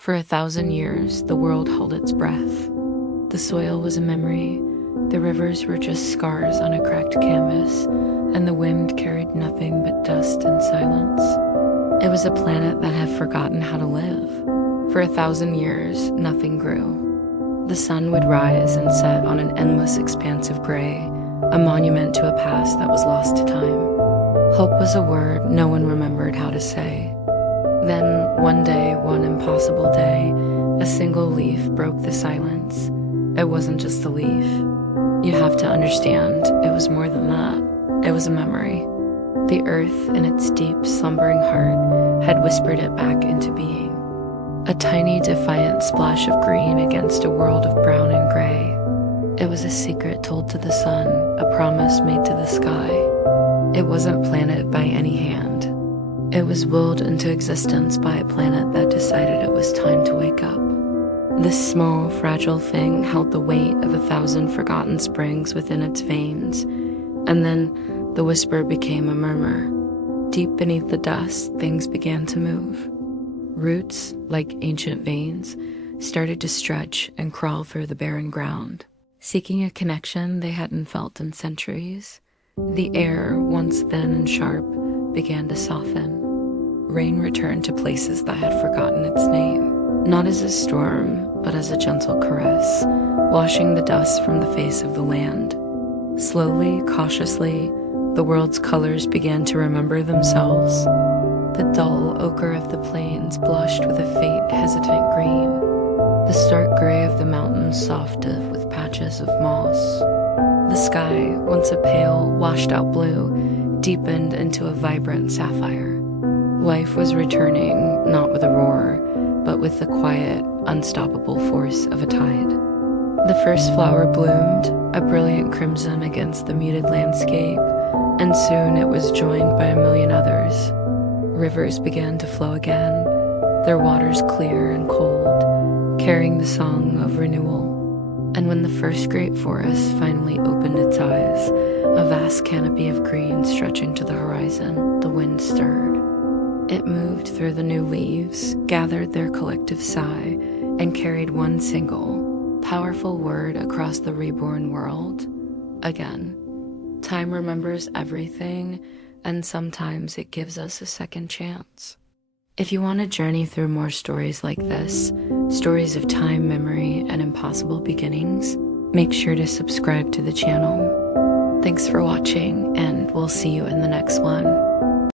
For 1,000 years, the world held its breath. The soil was a memory, the rivers were just scars on a cracked canvas, and the wind carried nothing but dust and silence. It was a planet that had forgotten how to live. For 1,000 years, nothing grew. The sun would rise and set on an endless expanse of gray, a monument to a past that was lost to time. Hope was a word no one remembered how to say. Then, one day, one impossible day, a single leaf broke the silence. It wasn't just a leaf. You have to understand, it was more than that. It was a memory. The earth, in its deep, slumbering heart, had whispered it back into being. A tiny, defiant splash of green against a world of brown and gray. It was a secret told to the sun, a promise made to the sky. It wasn't planted by any hand. It was willed into existence by a planet that decided it was time to wake up. This small, fragile thing held the weight of 1,000 forgotten springs within its veins, and then the whisper became a murmur. Deep beneath the dust, things began to move. Roots, like ancient veins, started to stretch and crawl through the barren ground, seeking a connection they hadn't felt in centuries. The air, once thin and sharp, began to soften. Rain returned to places that had forgotten its name, not as a storm, but as a gentle caress, washing the dust from the face of the land. Slowly, cautiously, the world's colors began to remember themselves. The dull ochre of the plains blushed with a faint, hesitant green. The stark gray of the mountains softened with patches of moss. The sky, once a pale, washed-out blue, deepened into a vibrant sapphire. Life was returning, not with a roar, but with the quiet, unstoppable force of a tide. The first flower bloomed, a brilliant crimson against the muted landscape, and soon it was joined by 1,000,000 others. Rivers began to flow again, their waters clear and cold, carrying the song of renewal. And when the first great forest finally opened its eyes, a vast canopy of green stretching to the horizon, the wind stirred. It moved through the new leaves, gathered their collective sigh, and carried one single, powerful word across the reborn world. Again, time remembers everything, and sometimes it gives us a second chance. If you want to journey through more stories like this, stories of time, memory, and impossible beginnings, make sure to subscribe to the channel. Thanks for watching, and we'll see you in the next one.